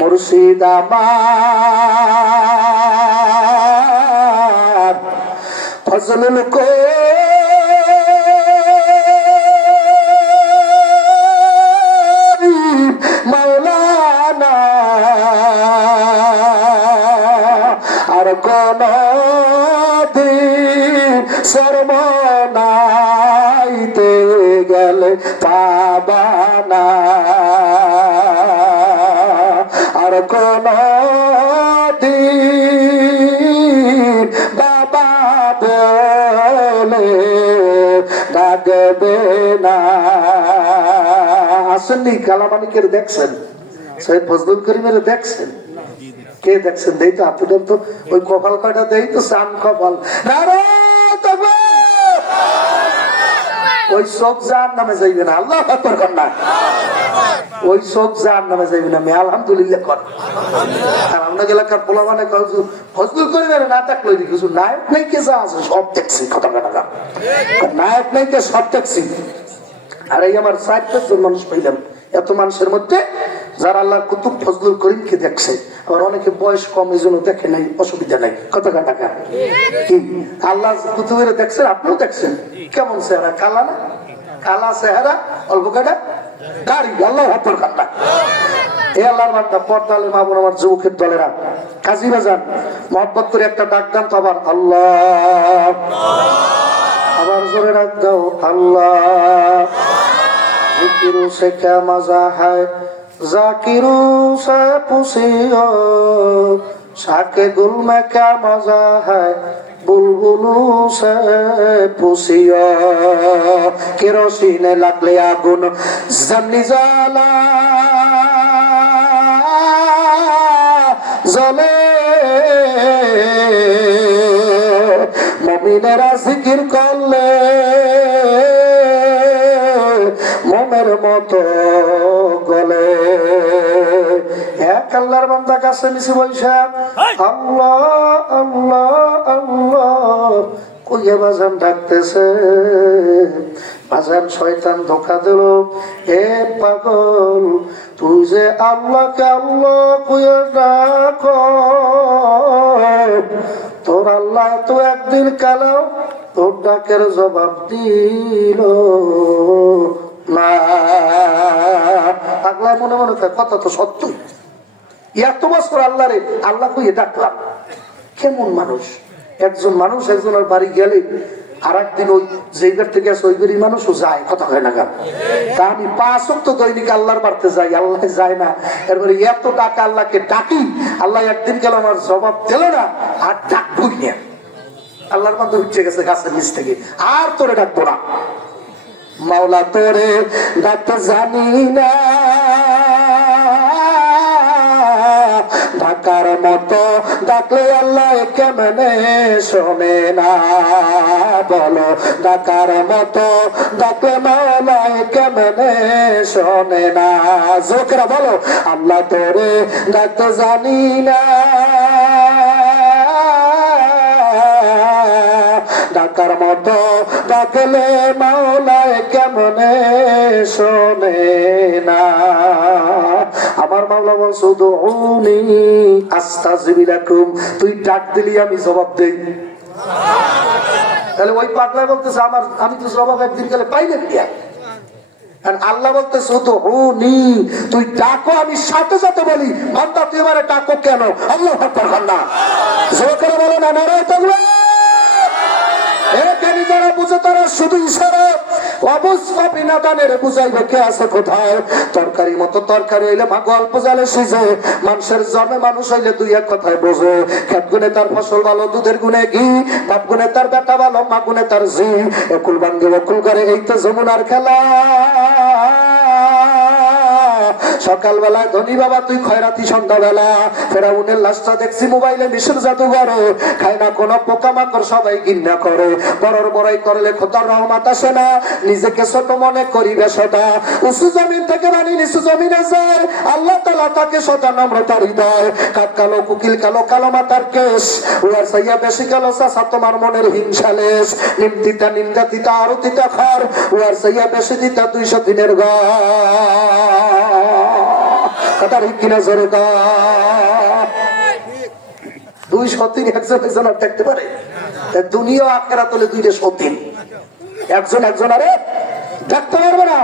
মুর্শিদ আমার ফজলুল কো মাওলানা। আর কোন সর্বনাইতে গেলে পাবানা আসেননি কালামানিকের দেখছেন? সৈয়দ ফজলুল করিমের দেখছেন? কে দেখছেন? দেই তো আপনাদের তো ওই কপাল কয়টা দেই তো সান কপাল। ওই সব যার নামে যাইবে না আল্লাহ না। ওই সব যার নামে যাইবে না, আমি আলহামদুলিল্লাহ কর। আর এলাকার পোলা কাউজু ফজলুল করিবে না কিছু নায়ক নাই কে যা আছে? সব কথা নায়ক নাই কে? সব দেখছি আর এই আমার মানুষ পাইলাম। এত মানুষের মধ্যে যারা আল্লাহ কুতুব ফজলুল করিমকে দেখছে, আবার অনেকে বয়স কম এই জন্য দেখে নাই, অসুবিধা নাই। কত টাকা কি? আল্লাহ কুতুবের দেখছেন, আপনিও দেখছেন। কেমন চেহারা? কালা না? কালা চেহারা? অল্প কাটা গাড়ি আল্লাহ হাতের কাটা এ আল্লাহর বান্দা পর্দালে মা বোন আমার যুবকের দলেরা। কাজী বাজান, মহব্বত করে একটা ডাক দান তো আবার, আল্লাহ। আবার জোরে ডাক দাও, আল্লাহ। জিকিরু সে কে মজা হয়, জাকিরু সে পুষিও শাকে গুল মে কে মজা হয় বুলবুলু সে পুষিও কেরোসিনে লাগলে আগুন জানি জ্বালা। জ্বলে। মমিনেরা জিকির করলে মনের মতো এক আল্লাহর বান্দা কাছে নিচে বৈশা আল্লাহ আল্লাহ আল্লাহ কইয়া বাজান ডাকতেছে? বাজান শয়তান ধোকা দিল এ পাগল তুই যে আল্লাহকে আল্লাহ কইয়া ডাক তোর আল্লাহ তো একদিন কালাও তোর ডাকের জবাব দিল। না। মনে মনে কয়, কথা তো সত্য এত বছর আল্লাহ রে আল্লাহ কইয়ে ডাকলাম। কেমন মানুষ? একজন মানুষ একজনের বাড়ি গেলে আর একদিন ওই যেইবার থেকে আসে ওই বাড়ির মানুষও যায়, কথা হয় না গান তা আমি পাঁচ তো দৈনিক আল্লাহর বাড়তে যাই, আল্লাহ যায় না। এরপরে এত টাকা আল্লাহকে ডাকি, আল্লাহ একদিন গেল আমার জবাব দিল না, আর ডাকবই না। আল্লাহর মধ্যে উঠে গেছে গাছের নিচ থেকে, আর তোরে ডাকবো না। মাওলা তোরে ডাকতে জানি না। ঢাকার মতো ডাকলে আল্লাহ কেমনে শোনে না? বলো ডাকার মতো ডাকলে মাওলায় কেমনে শোনে না? জোকরা বলো, আল্লাহ তোরে ডাকতে জানি না। ডাকার মতো ডাকলে মাওলায় কেমনে শোনে না? আমার মাওলা বল শুধু উনি আস্তা জিবিলাকুম তুই ডাক দিলি, আমি জবাব দেই। তাহলে ওই পাগলা বলতেছে, আমার, আমি তো জবাব একদিন গেলে পাইলেন আর আল্লাহ বলতে শুধু হুনি তুই ডাকো, আমি সাথে সাথে বলি। বান্দা, তুই এবারে ডাকো কেন? আল্লাহ না করে বলো না, নারায় তারা শুধু তরকারি মতো তরকারি হইলে মা গল্প জালে সিজে, মানুষের জন্মে মানুষ হইলে দুই এক কথায় বোঝে। খেত গুনে তার ফসল ভালো, দুধের গুনে ঘি, বাপ গুনে তার বেটা ভালো, মা গুনে তার জি। একুল বাঙ্গে বকুল করে এই তো যমুনার খেলা। সকালবেলা ধনী বাবা, তুই খয়রাতি সন্ধ্যাবেলা। ফেরাউনের লাশটা দেখছি মোবাইলে, মিশর জাদুঘরে। খায় না কোনো পোকামাকড়, সবাই ঘৃণা করে। বড়র বড়াই করলে খোদার রহমাত আসে না। নিজেকে ছোট মনে করিবে সদা উঁচু জমিন থেকে রানী নিচু জমিনে যায় আল্লাহ তালা তাকে সদা নম্রতার হৃদয়। কাক কালো, কুকিল কালো কালো মাতার কেশ। উয়ার সাইয়া বেশি কালো চাষা তোমার মনের হিংসালেশ নিম তিতা নিন্দা তিতা, আরও তিতা খার। উয়ার সাইয়া বেশি তিতা, দুইশো দিনের গা কথা ঠিক কিনা জোরে দুই সতীন, একজন একজন আর দেখতে পারে। দুনিয়া আখেরা তোলে দুইটা সতীন। একজন একজন আরে দেখতে পারবে না।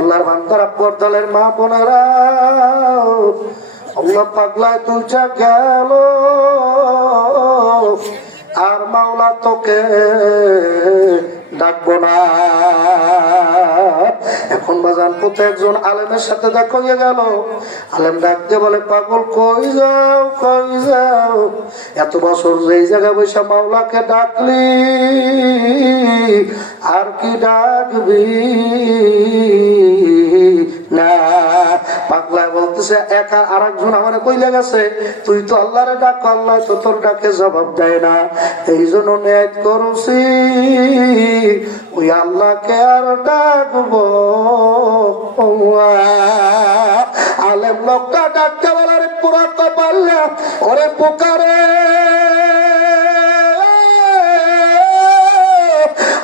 আল্লাহর বান্দারা পর্দালের মা বোনেরা পাগলায় তুলছা গেল। আর মাওলা তোকে ডাকবো না। এখন বাজান কোথায় একজন আলেমের সাথে দেখা হয়ে গেল। আলেম ডাকতে বলে, পাগল, কই যাও কই যাও? এত বছর যেই জায়গায় বসে মাওলাকে ডাকলি, আর কি ডাকবি? না পাগলায় বলতেছে, একা আর একজন আমার কইলে গেছে, তুই তো আল্লাহরে ডাক, আল্লাহ তো তোর ডাকে জবাব দেয় না। এই জন্য করছি, ওই আল্লাহকে আর ডাকবো আলেম লোকটা ডাকতে বলারে পুরা কপাল ওরে পোকারে।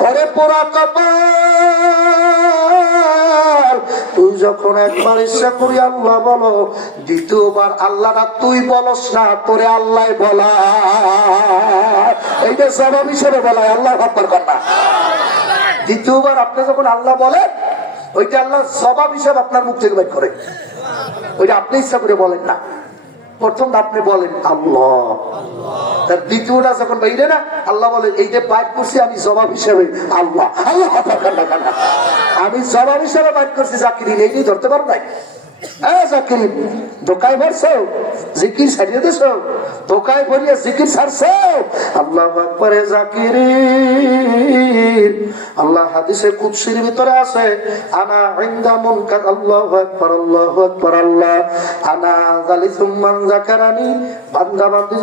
ওরে পোড়া কপাল যখন একবার ইচ্ছা করি আল্লাহ বলো, দ্বিতীয়বার আল্লাহটা তুই বলস না, তোরে আল্লাহ বলা। এইটা সবাব হিসেবে বলা আল্লাহ ভাববার কথা দ্বিতীয়বার আপনি যখন আল্লাহ বলেন, ওইটা আল্লাহ সবাব হিসেবে আপনার মুখ থেকে বের করে। ওইটা আপনি ইচ্ছা করে বলেন না। প্রথম আপনি বলেন, আল্লাহ। তার দ্বিতীয়টা যখন বাইরে না, আল্লাহ বলে এই যে বাইক করছি, আমি জবাব হিসেবে আল্লাহ। আল্লাহ আমি জবাব হিসেবে বাইক করছি চাকরি এই নিয়ে ধরতে পারো নাই। ভরছো জিকির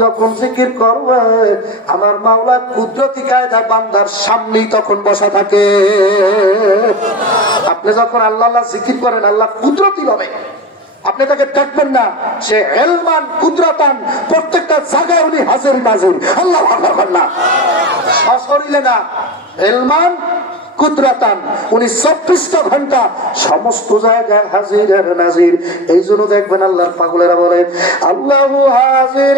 যখন জিকির করবে, আমার মাওলা কুদরতি কায়দা বান্দার সামনেই তখন বসা থাকে। আপনি যখন আল্লাহ আল্লাহ জিকির করেন, আল্লাহ কুদরতি ভাবে আপনি তাকে দেখবেন না, সে এলমান, কুদরাতান, প্রত্যেকটা জায়গায় উনি হাজির নাজির। আল্লাহ না। সশরীরে না, এলমান, কুদরাতান, উনি চব্বিশটা ঘণ্টা সমস্ত জায়গায় হাজির আর নাজির। এই জন্য দেখবেন আল্লাহর পাগলেরা বলে, আল্লাহ হাজির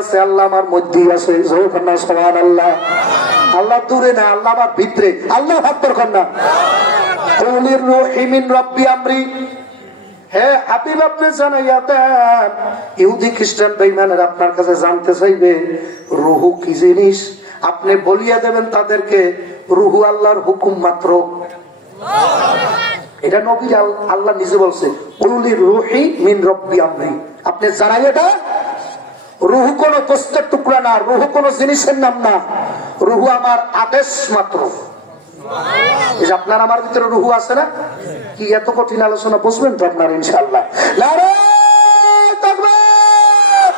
আছে, আল্লাহ আমার আছে। সমান আল্লাহ আল্লাহ দূরে না, আল্লাহ আমার ভিতরে। আল্লাহ কৌলির রহিমিন রব্বি আমরি। হ্যাঁ হাবিব, আপনি জানাইয়া দেন, ইহুদি খ্রিস্টান বেইমানের আপনার কাছে জানতে চাইবে, রুহু কি জিনিস? আপনি বলিয়া দেবেন তাদেরকে, রুহু আল্লাহর হুকুম মাত্র। এটা নবী আল্লাহ নিজে বলছে, উলুলির রুহি মিন রব্বি আমরি। আপনি জানাই এটা রুহু কোন গোস্তের টুকরা না, রুহু কোন জিনিসের নাম না। রুহু আমার আদেশ মাত্র। আপনার আমার ভিতরে রুহু আছে না? কি এত কঠিন আলোচনা বুঝবেন তো আপনার ইনশাল্লাহ নারায় তাকবীর!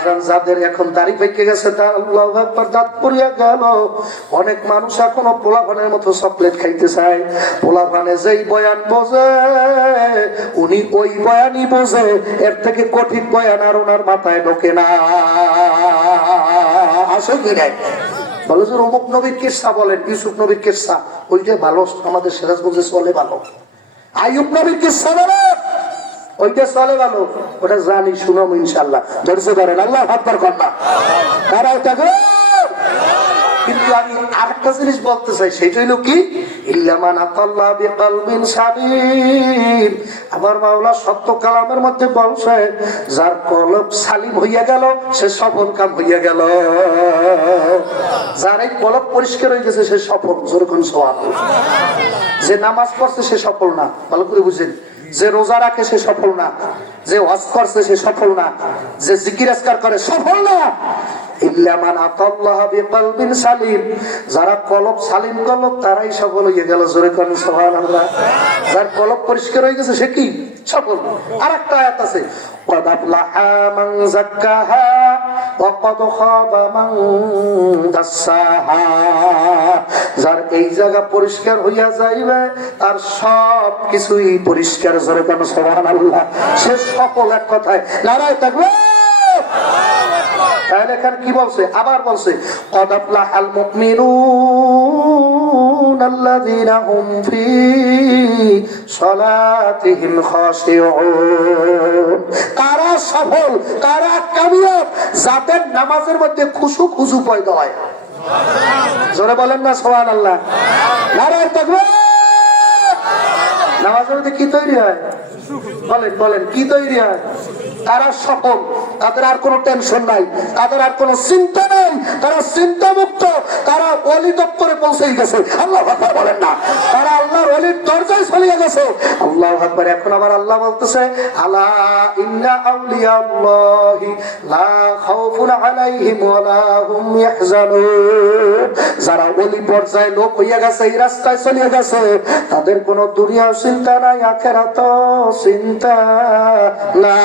বাজান যাদের এখন দাড়ি পেকে গেছে তার আল্লাহ একবার দাঁত পড়িয়া গেল। অনেক মানুষ এখনও পোলাপানের মতো চকলেট খাইতে চায়। পোলাপানে যেই বয়ান বোঝে, উনি ওই বয়ানই বোঝে, এর থেকে কঠিন বয়ান আর ওনার মাথায় ঢোকে না। আসে কি নাই? বলে যে অমুক নবীর কেসা বলেন? ইউসুফ নবীর কেসা? ওইটা ভালো আমাদের সিরাজগঞ্জে চলে ভালো আইয়ুব নবীর কেসা বলেন? আমার মাওলা সত্য কালামের মধ্যে বলছে, যার কলব সালিম হইয়া গেল, সে সফল কাম হইয়া গেল। যার এই কলব পরিষ্কার হয়ে গেছে, সে সফল। যেরকম সওয়াল যে নামাজ পড়ছে, সে সফল না। ভালো করে বুঝেন। যে রোজা রাখে সে সফল না, যে ওয়াজ করছে সে সফল না, যে জিজ্ঞাসকার করে সফল না। কলব সালিম তারাই হয়ে গেল। জোরে যার কলব পরিষ্কার হয়ে গেছে, সে কি? সফল। আর একটা আয়াত আছে। قد أفلح من زكاها وقد خاب من دساها যার এই জায়গা পরিষ্কার হইয়া যাইবে তার সব কিছুই পরিষ্কার জোরে কেন সোহান আল্লাহ সে সফল এক কথায় নারায় থাকবে তাহলে এখানে কি বলছে আবার বলছে قد أفلح المؤمنون الذين هم في صلاتهم خاشعون কারা সফল কারা কামিয়াব যাদের নামাজের মধ্যে খুশু খুশু পয়দা হয় জোরে বলেন না সোহান আল্লাহ নারায় থাকবে নামাজের মধ্যে কি তৈরি হয় বলেন বলেন কি তৈরি হয় তারা সফল তাদের আর কোনো টেনশন নাই তাদের আর কোনো চিন্তা নেই তারা চিন্তা মুক্ত তারা অলি দপ্তরে পৌঁছে গেছে। আল্লাহ আকবার বলেন না। তারা আল্লাহর অলির দরজায় চলে গেছে। আল্লাহ আকবার, এখন আবার আল্লাহ বলতেছে, আলা ইন্না আউলিয়া আল্লাহি লা খাউফুন আলাইহিম ওয়ালা হুম ইয়াহজানুন। যারা অলি পর্যায়ে লোক হইয়া গেছে, এই রাস্তায় চলে গেছে, তাদের কোনো দুনিয়া চিন্তা নাই আখেরাত চিন্তা নাই।